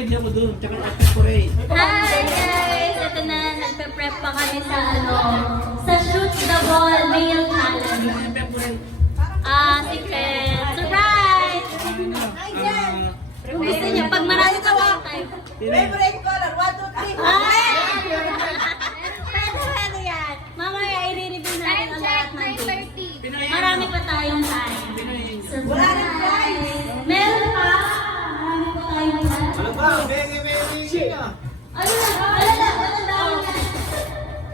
idea mo doon, tsaka decorate. Hi guys! Ito na, nagpe-prep pa kami sa sa Shoot the Ball Male Talent. Secret! Surprise! Hi, Jen! Kung gusto niyo, pag marami ka tayo. Favorite color, 1, 2, 3. Pwede yan. Mamaya i-review natin ang lahat ng dates. Marami pa tayong time. Wala rin prize. Meron pa. Marami pa tayong time. Ano ba? May Ano na? Wala na.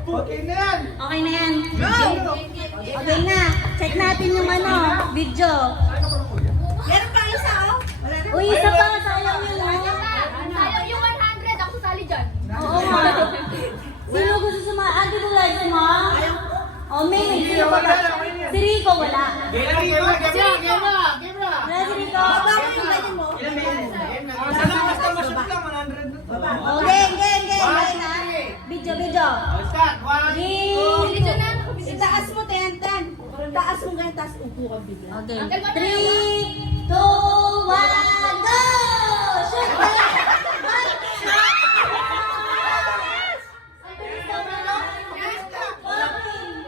Okay na yan! Okay na yan. Go! Okay na. Check natin yung video. Meron pang isa, oh. Wala na. Uy, isa pa. Sayang yun, oh. Sayang yung 100, ako sasali dyan. Oo nga. Sino gusto sumama? Ate ko guys, mo? Oh, May. Sino pa ba? Si Rico, wala. Game na! Wala si Rico. Baba mo yung ganyan mo. Basta mashoot lang, 100 na to. Oh, game. Bye na. Video. Start! 1, Game. Itaas mo, Tentan. Taas mo ganyan, taas upo ka bigla. Okay. 3, 2, 1, go! Shoot!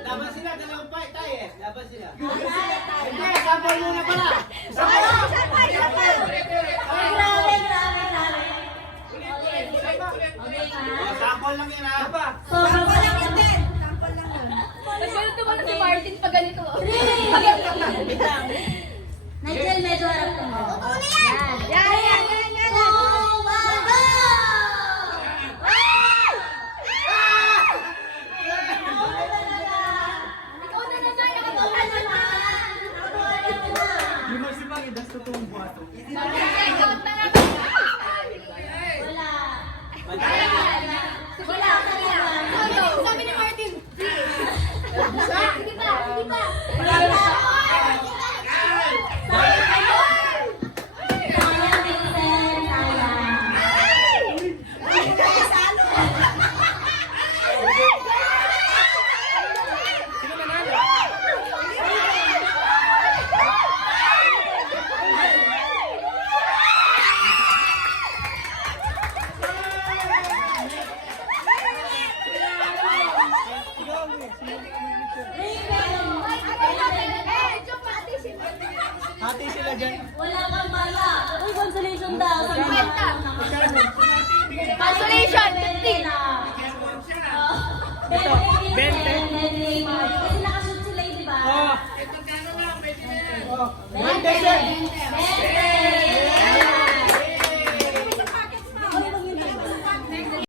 Laban sila, dalawang fight tayo eh. Laban sila. Hindi, sabay muna pala. Sabay! Grabe. Sample lang yan ha. Tampal lang yan, Ten. Tampal lang yan. Nagkaluto ko na si Martin pag ganito. Nigel, medyo harap ka mo. Totoo na yan! Yan.